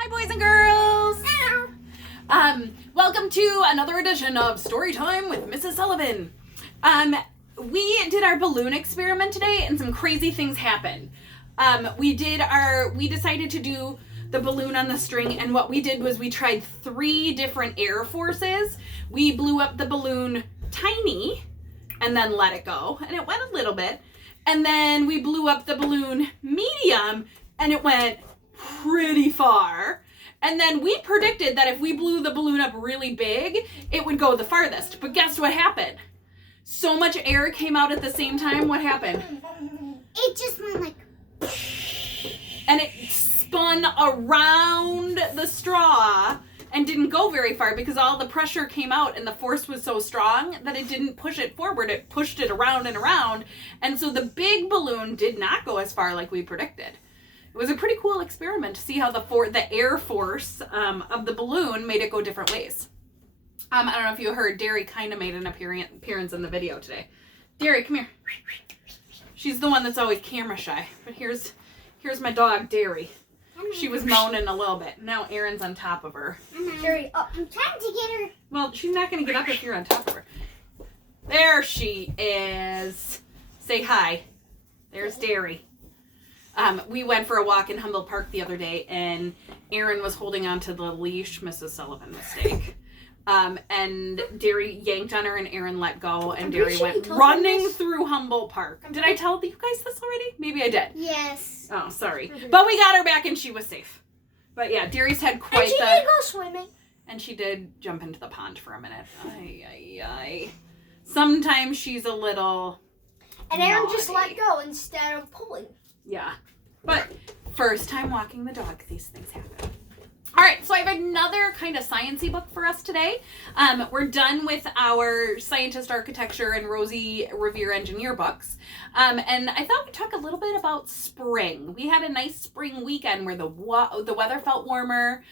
Hi, boys and girls. Welcome to another edition of Storytime with Mrs. Sullivan. We did our balloon experiment today, and some crazy things happened. We decided to do the balloon on the string, and what we did was we tried 3 different air forces. We blew up the balloon tiny, and then let it go, and it went a little bit. And then we blew up the balloon medium, and it went pretty far. And then we predicted that if we blew the balloon up really big, it would go the farthest. But guess what happened? So much air came out at the same time. What happened? It just went like... And it spun around the straw and didn't go very far because all the pressure came out and the force was so strong that it didn't push it forward. It pushed it around and around. And so the big balloon did not go as far like we predicted. It was a pretty cool experiment to see how the air force of the balloon made it go different ways. I don't know if you heard, Derry kind of made an appearance in the video today. Derry, come here. She's the one that's always camera shy. But here's my dog, Derry. She was moaning a little bit. Now Aaron's on top of her. Derry, I'm trying to get her. Well, she's not going to get up if you're on top of her. There she is. Say hi. There's Derry. We went for a walk in Humboldt Park the other day, and Aaron was holding onto the leash, Mrs. Sullivan mistake. And Derry yanked on her, and Aaron let go, and Derry went running through Humboldt Park. Did I tell you guys this already? Maybe I did. Yes. Oh, sorry. But we got her back, and she was safe. But yeah, Derry's had quite and she did go swimming. And she did jump into the pond for a minute. Ay. Sometimes she's a little And Aaron naughty. just let go instead of pulling. Yeah. But first time walking the dog, these things happen. All right, so I have another kind of science-y book for us today. We're done with our Scientist Architecture and Rosie Revere Engineer books. And I thought we'd talk a little bit about spring. We had a nice spring weekend where the weather felt warmer.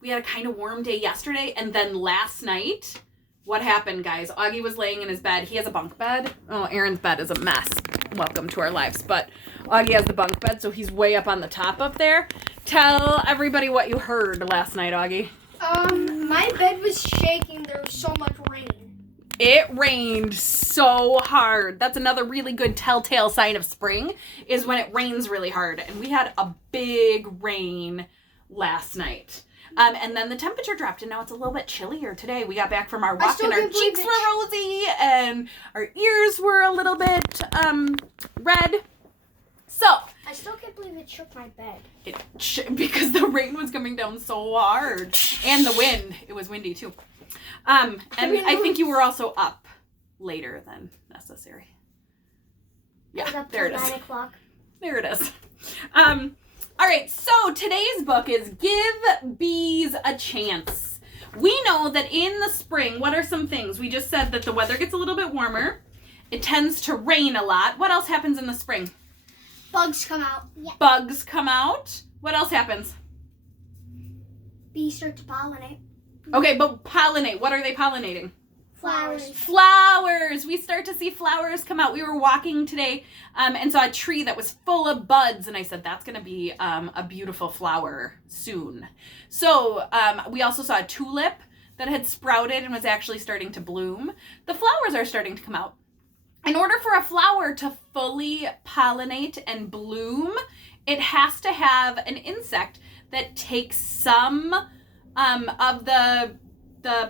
We had a kind of warm day yesterday. And then last night, what happened, guys? Augie was laying in his bed. He has a bunk bed. Oh, Aaron's bed is a mess. Welcome to our lives. But Augie has the bunk bed, so he's way up on the top up there. Tell everybody what you heard last night, Augie. My bed was shaking. There was so much rain. It rained so hard. That's another really good telltale sign of spring, is when it rains really hard. And we had a big rain last night. And then the temperature dropped, and now it's a little bit chillier today. We got back from our walk, and our cheeks were rosy, and our ears were a little bit red. So I still can't believe it shook my bed. Because the rain was coming down so hard, and the wind. It was windy too. And I think you were also up later than necessary. Yeah, there it is. 9 o'clock. There it is. All right, so today's book is Give Bees a Chance. We know that in the spring, what are some things? We just said that the weather gets a little bit warmer. It tends to rain a lot. What else happens in the spring? Bugs come out. Yeah. Bugs come out. What else happens? Bees start to pollinate. Okay, but pollinate. What are they pollinating? Flowers. Flowers. We start to see flowers come out. We were walking today and saw a tree that was full of buds, and I said, that's going to be a beautiful flower soon. So we also saw a tulip that had sprouted and was actually starting to bloom. The flowers are starting to come out. In order for a flower to fully pollinate and bloom, it has to have an insect that takes some of the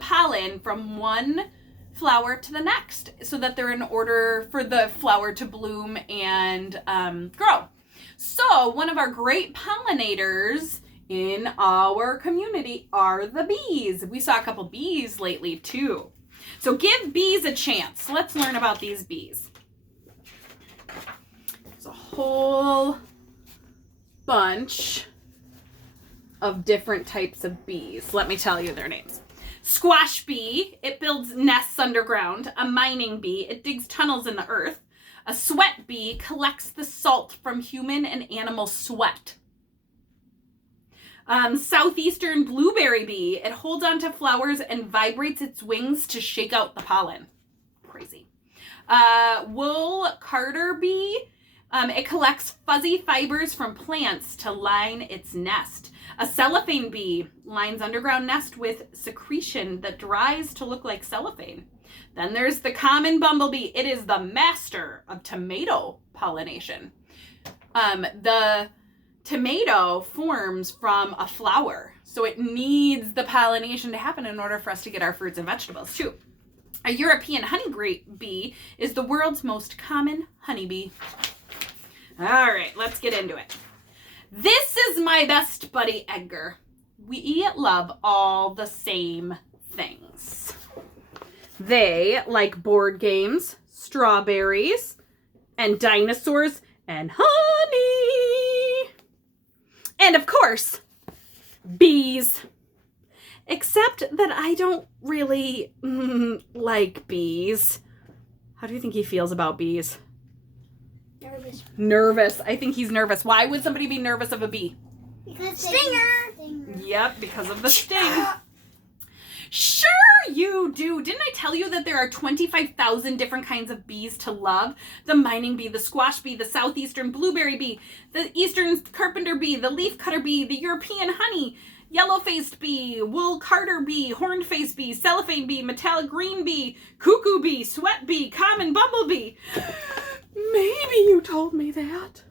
pollen from one flower to the next, so that they're in order for the flower to bloom and grow. So one of our great pollinators in our community are the bees. We saw a couple bees lately too. So give bees a chance. Let's learn about these bees. There's a whole bunch of different types of bees. Let me tell you their names. Squash bee, it builds nests underground. A mining bee, it digs tunnels in the earth. A sweat bee collects the salt from human and animal sweat. Southeastern blueberry bee, it holds onto flowers and vibrates its wings to shake out the pollen. Crazy. Wool carder bee, It collects fuzzy fibers from plants to line its nest. A cellophane bee lines underground nest with secretion that dries to look like cellophane. Then there's the common bumblebee. It is the master of tomato pollination. The tomato forms from a flower, so it needs the pollination to happen in order for us to get our fruits and vegetables too. A European honeybee is the world's most common honeybee. All right, let's get into it. This is my best buddy, Edgar. We love all the same things. They like board games, strawberries, and dinosaurs, and honey. And of course, bees. Except that I don't really like bees. How do you think he feels about bees? Nervous. Nervous. I think he's nervous. Why would somebody be nervous of a bee? Because stinger. Yep, because of the sting. Sure you do. Didn't I tell you that there are 25,000 different kinds of bees to love? The mining bee, the squash bee, the southeastern blueberry bee, the eastern carpenter bee, the leafcutter bee, the European honey, yellow-faced bee, wool-carder bee, horned-faced bee, cellophane bee, metallic green bee, cuckoo bee, sweat bee, common bumblebee. Maybe you told me that.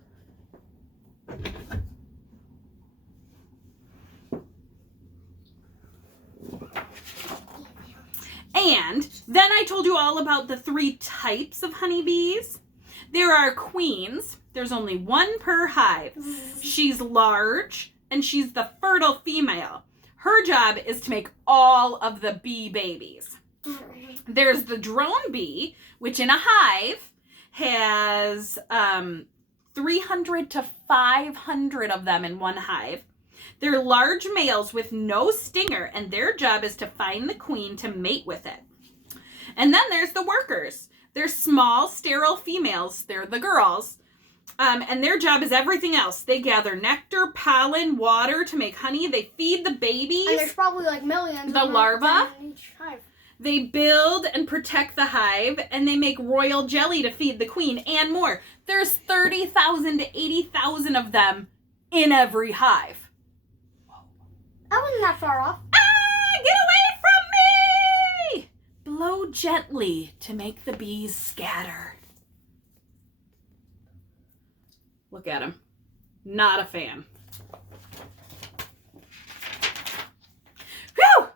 And then I told you all about the 3 types of honeybees. There are queens. There's only one per hive. She's large, and she's the fertile female. Her job is to make all of the bee babies. There's the drone bee, which in a hive has 300 to 500 of them in one hive. They're large males with no stinger, and their job is to find the queen to mate with it. And then there's the workers. They're small, sterile females. They're the girls. And their job is everything else. They gather nectar, pollen, water to make honey. They feed the babies. And there's probably like millions. The larvae. In each hive. They build and protect the hive, and they make royal jelly to feed the queen and more. There's 30,000 to 80,000 of them in every hive. I wasn't that far off. Ah, get away from me! Blow gently to make the bees scatter. Look at him. Not a fan. Whew!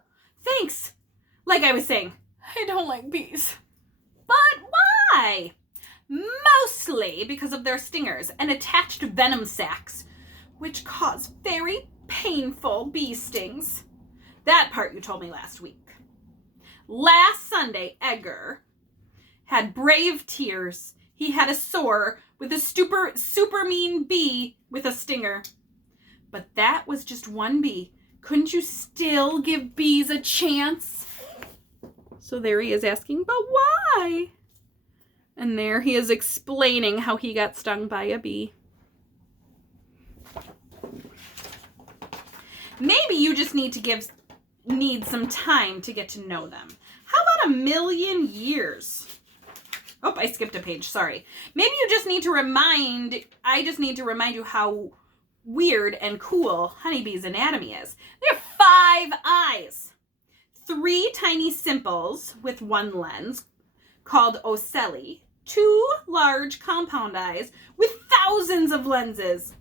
Thanks. Like I was saying, I don't like bees. But why? Mostly because of their stingers and attached venom sacs, which cause very painful bee stings. That part you told me last week. Last Sunday, Edgar had brave tears. He had a sore with a super mean bee with a stinger. But that was just one bee. Couldn't you still give bees a chance? So there he is asking, but why? And there he is explaining how he got stung by a bee. Maybe you just need some time to get to know them. How about 1,000,000 years? Oh, I skipped a page, sorry. Maybe I just need to remind you how weird and cool honeybees' anatomy is. They have 5 eyes, 3 tiny simples with 1 lens called ocelli, 2 large compound eyes with thousands of lenses.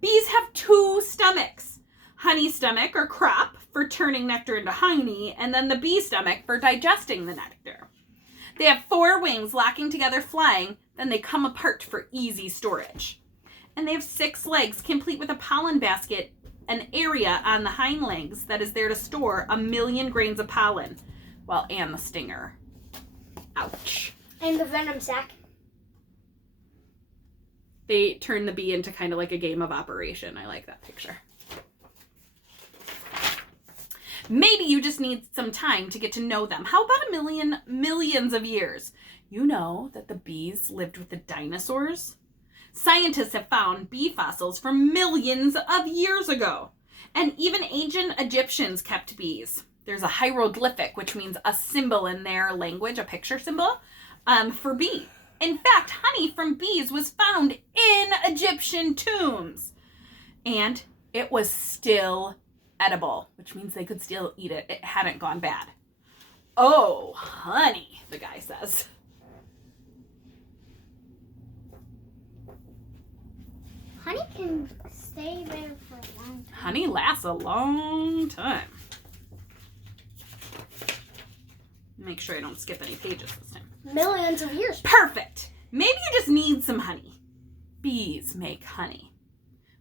Bees have 2 stomachs, honey stomach or crop for turning nectar into honey, and then the bee stomach for digesting the nectar. They have 4 wings locking together flying, then they come apart for easy storage. And they have 6 legs, complete with a pollen basket, an area on the hind legs that is there to store 1,000,000 grains of pollen. Well, and the stinger. Ouch. And the venom sac. They turn the bee into kind of like a game of Operation. I like that picture. Maybe you just need some time to get to know them. How about millions of years? You know that the bees lived with the dinosaurs? Scientists have found bee fossils from millions of years ago. And even ancient Egyptians kept bees. There's a hieroglyphic, which means a symbol in their language, a picture symbol, for bee. In fact, honey from bees was found in Egyptian tombs. And it was still edible, which means they could still eat it. It hadn't gone bad. Oh, honey, the guy says. Honey can stay there for a long time. Honey lasts a long time. Make sure I don't skip any pages this time. Millions of years. Perfect. Maybe you just need some honey. Bees make honey.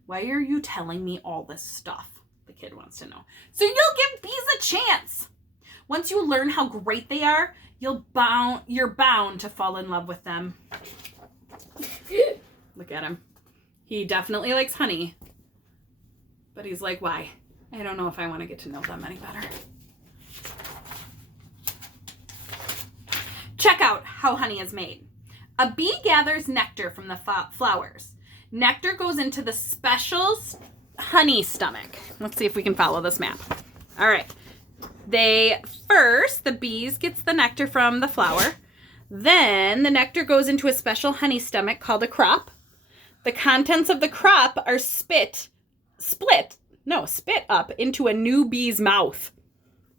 Why are you telling me all this stuff? The kid wants to know. So you'll give bees a chance. Once you learn how great they are, you're bound to fall in love with them. Look at him. He definitely likes honey. But he's like, why? I don't know if I want to get to know them any better. Check out how honey is made. A bee gathers nectar from the flowers. Nectar goes into the special honey stomach. Let's see if we can follow this map. All right. The bees gets the nectar from the flower. Then the nectar goes into a special honey stomach called a crop. The contents of the crop are spit up into a new bee's mouth.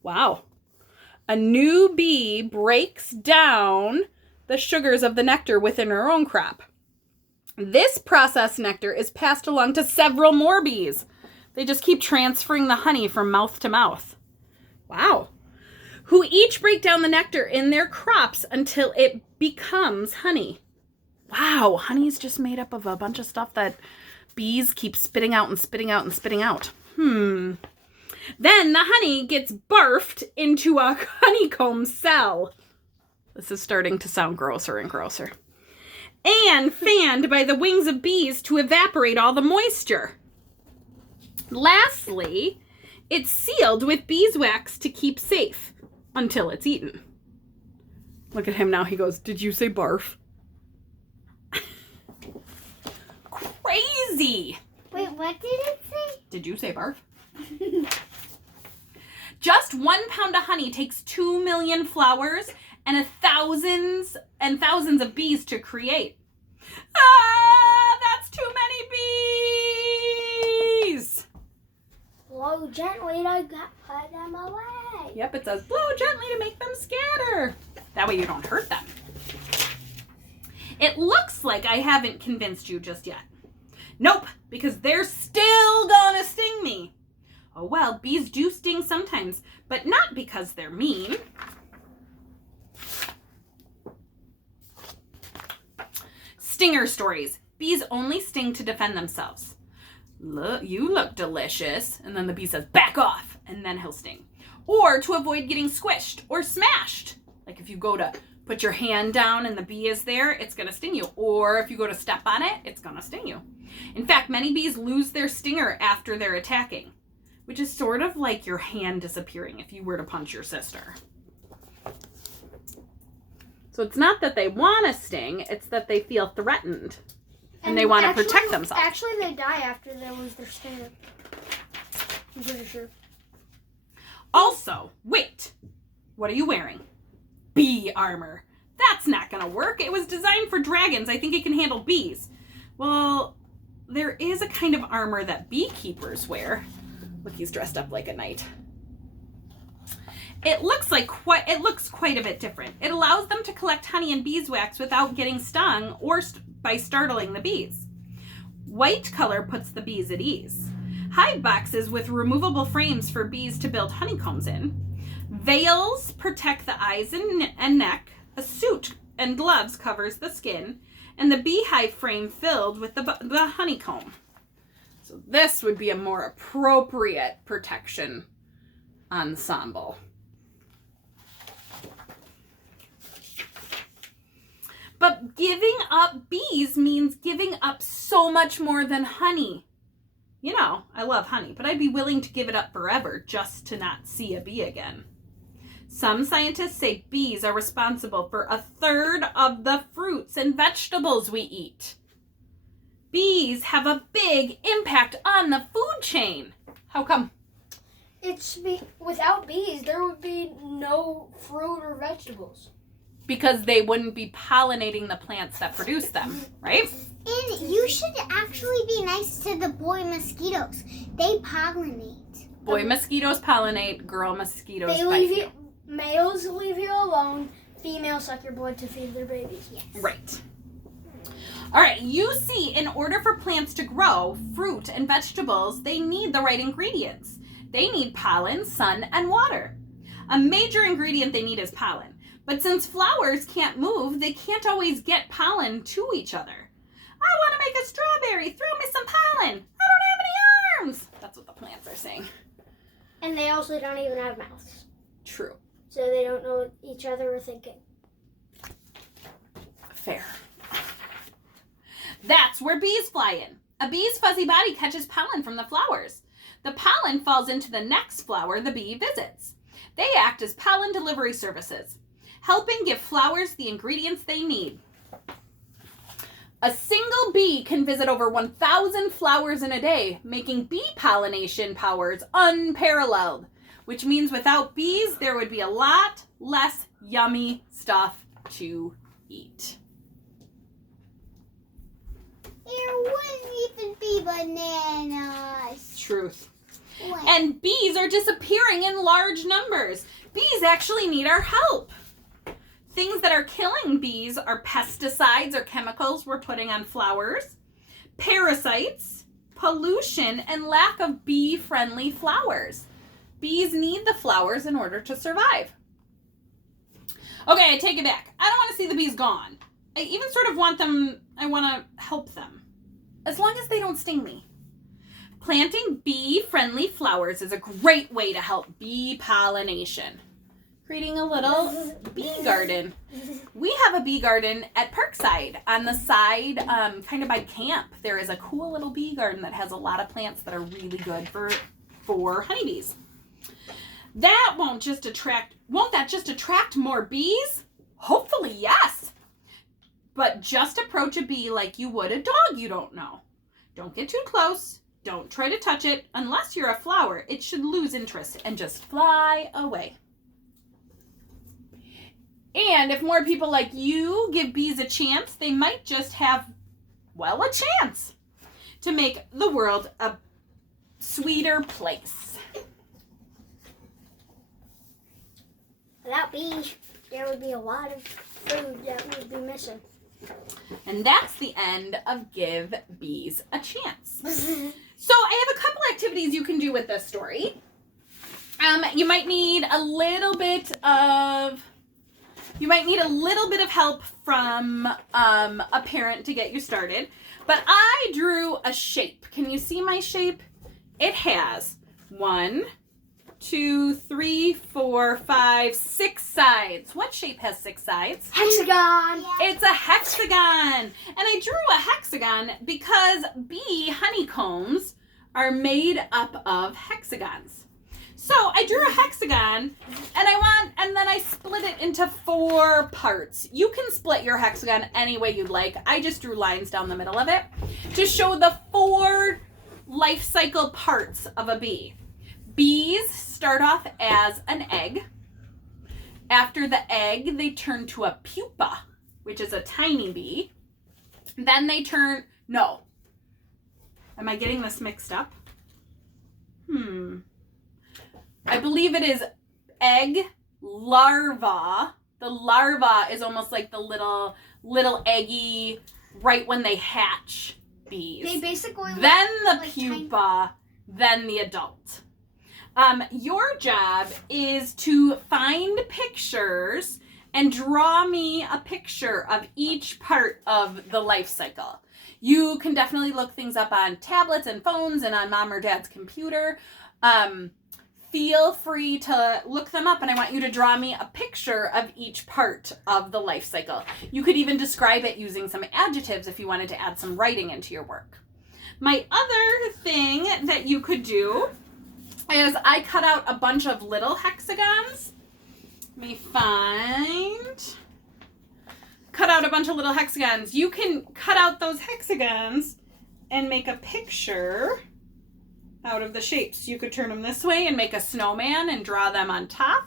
Wow. A new bee breaks down the sugars of the nectar within her own crop. This processed nectar is passed along to several more bees. They just keep transferring the honey from mouth to mouth. Wow. Who each break down the nectar in their crops until it becomes honey. Wow, honey is just made up of a bunch of stuff that bees keep spitting out and spitting out and spitting out. Then the honey gets barfed into a honeycomb cell. This is starting to sound grosser and grosser. And fanned by the wings of bees to evaporate all the moisture. Lastly, it's sealed with beeswax to keep safe until it's eaten. Look at him now. He goes, did you say barf? Crazy. Wait, what did it say? Did you say barf? Just 1 pound of honey takes 2 million flowers and thousands and thousands of bees to create. That's too many bees. Blow gently to put them away. Yep, it says blow gently to make them scatter. That way you don't hurt them. It looks like I haven't convinced you just yet. Nope, because they're still gonna sting me. Oh well, bees do sting sometimes, but not because they're mean. Stinger stories. Bees only sting to defend themselves. Look, you look delicious. And then the bee says, back off. And then he'll sting. Or to avoid getting squished or smashed. Like if you go to put your hand down and the bee is there, it's going to sting you. Or if you go to step on it, it's going to sting you. In fact, many bees lose their stinger after they're attacking, which is sort of like your hand disappearing if you were to punch your sister. So it's not that they want to sting, it's that they feel threatened. And they want to protect themselves. Actually, they die after they lose their stinger. I'm pretty sure. Also, wait. What are you wearing? Bee armor. That's not going to work. It was designed for dragons. I think it can handle bees. Well, there is a kind of armor that beekeepers wear. Look, he's dressed up like a knight. It looks quite a bit different. It allows them to collect honey and beeswax without getting stung or by startling the bees. White color puts the bees at ease. Hive boxes with removable frames for bees to build honeycombs in. Veils protect the eyes and neck. A suit and gloves covers the skin. And the beehive frame filled with the honeycomb. So this would be a more appropriate protection ensemble. But giving up bees means giving up so much more than honey. You know, I love honey, but I'd be willing to give it up forever just to not see a bee again. Some scientists say bees are responsible for 1/3 of the fruits and vegetables we eat. Bees have a big impact on the food chain. How come? Without bees, there would be no fruit or vegetables. because they wouldn't be pollinating the plants that produce them, right? And you should actually be nice to the boy mosquitoes. They pollinate. Boy mosquitoes pollinate, girl mosquitoes They bite leave you. you. Males leave you alone. Females suck your blood to feed their babies. Yes. Right. All right, you see, in order for plants to grow, fruit and vegetables, they need the right ingredients. They need pollen, sun, and water. A major ingredient they need is pollen. But since flowers can't move, they can't always get pollen to each other. I want to make a strawberry. Throw me some pollen. I don't have any arms. That's what the plants are saying. And they also don't even have mouths. True. So they don't know what each other are thinking. Fair. That's where bees fly in. A bee's fuzzy body catches pollen from the flowers. The pollen falls into the next flower the bee visits. They act as pollen delivery services, helping give flowers the ingredients they need. A single bee can visit over 1,000 flowers in a day, making bee pollination powers unparalleled, which means without bees, there would be a lot less yummy stuff to eat. There wouldn't even be bananas. Truth. What? And bees are disappearing in large numbers. Bees actually need our help. Things that are killing bees are pesticides or chemicals we're putting on flowers, parasites, pollution, and lack of bee-friendly flowers. Bees need the flowers in order to survive. Okay, I take it back. I don't want to see the bees gone. I even sort of want them, I want to help them. As long as they don't sting me. Planting bee-friendly flowers is a great way to help bee pollination. Creating a little bee garden. We have a bee garden at Parkside on the side, kind of by camp. There is a cool little bee garden that has a lot of plants that are really good for honeybees. Won't that just attract more bees? Hopefully, yes. But just approach a bee like you would a dog you don't know. Don't get too close. Don't try to touch it. Unless you're a flower, it should lose interest and just fly away. And if more people like you give bees a chance, they might just have, well, a chance to make the world a sweeter place. Without bees, there would be a lot of food that would be missing. And that's the end of Give Bees a Chance. So I have a couple activities you can do with this story. You might need a little bit of help from a parent to get you started. But I drew a shape. Can you see my shape? It has 1, 2, 3, 4, 5, 6 sides. What shape has 6 sides? Hexagon! It's a hexagon. And I drew a hexagon because bee honeycombs are made up of hexagons. So I drew a hexagon and then I split it into 4 parts. You can split your hexagon any way you'd like. I just drew lines down the middle of it to show the 4 life cycle parts of a bee. Bees start off as an egg. After the egg, they turn to a pupa, which is a tiny bee. Then they turn, no. Am I getting this mixed up? I believe it is egg larva. The larva is almost like the little eggy right when they hatch bees. They basically Then the like pupa, then the adult. Your job is to find pictures and draw me a picture of each part of the life cycle. You can definitely look things up on tablets and phones and on mom or dad's computer. Feel free to look them up, and I want you to draw me a picture of each part of the life cycle. You could even describe it using some adjectives if you wanted to add some writing into your work. My other thing that you could do is I cut out a bunch of little hexagons. Let me cut out a bunch of little hexagons. You can cut out those hexagons and make a picture out of the shapes. You could turn them this way and make a snowman and draw them on top.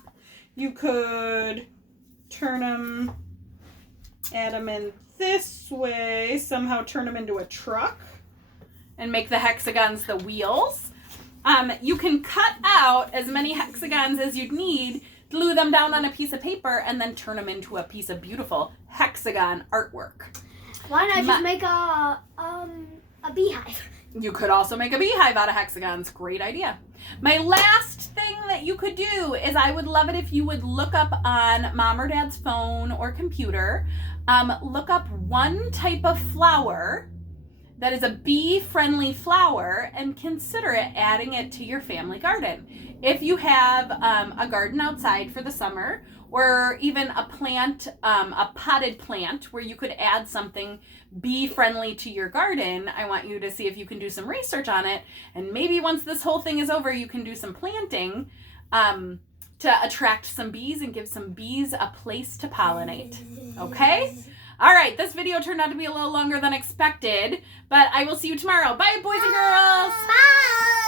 You could turn them Add them in this way. Somehow turn them into a truck. And make the hexagons the wheels. You can cut out as many hexagons as you'd need, glue them down on a piece of paper, and then turn them into a piece of beautiful hexagon artwork. Why not just make a beehive? You could also make a beehive out of hexagons. Great idea. My last thing that you could do is I would love it if you would look up on mom or dad's phone or computer, look up one type of flower that is a bee-friendly flower and consider it adding it to your family garden. If you have a garden outside for the summer, or even a plant, a potted plant where you could add something bee-friendly to your garden, I want you to see if you can do some research on it. And maybe once this whole thing is over, you can do some planting to attract some bees and give some bees a place to pollinate. Okay? All right, this video turned out to be a little longer than expected, but I will see you tomorrow. Bye, boys and girls. Bye.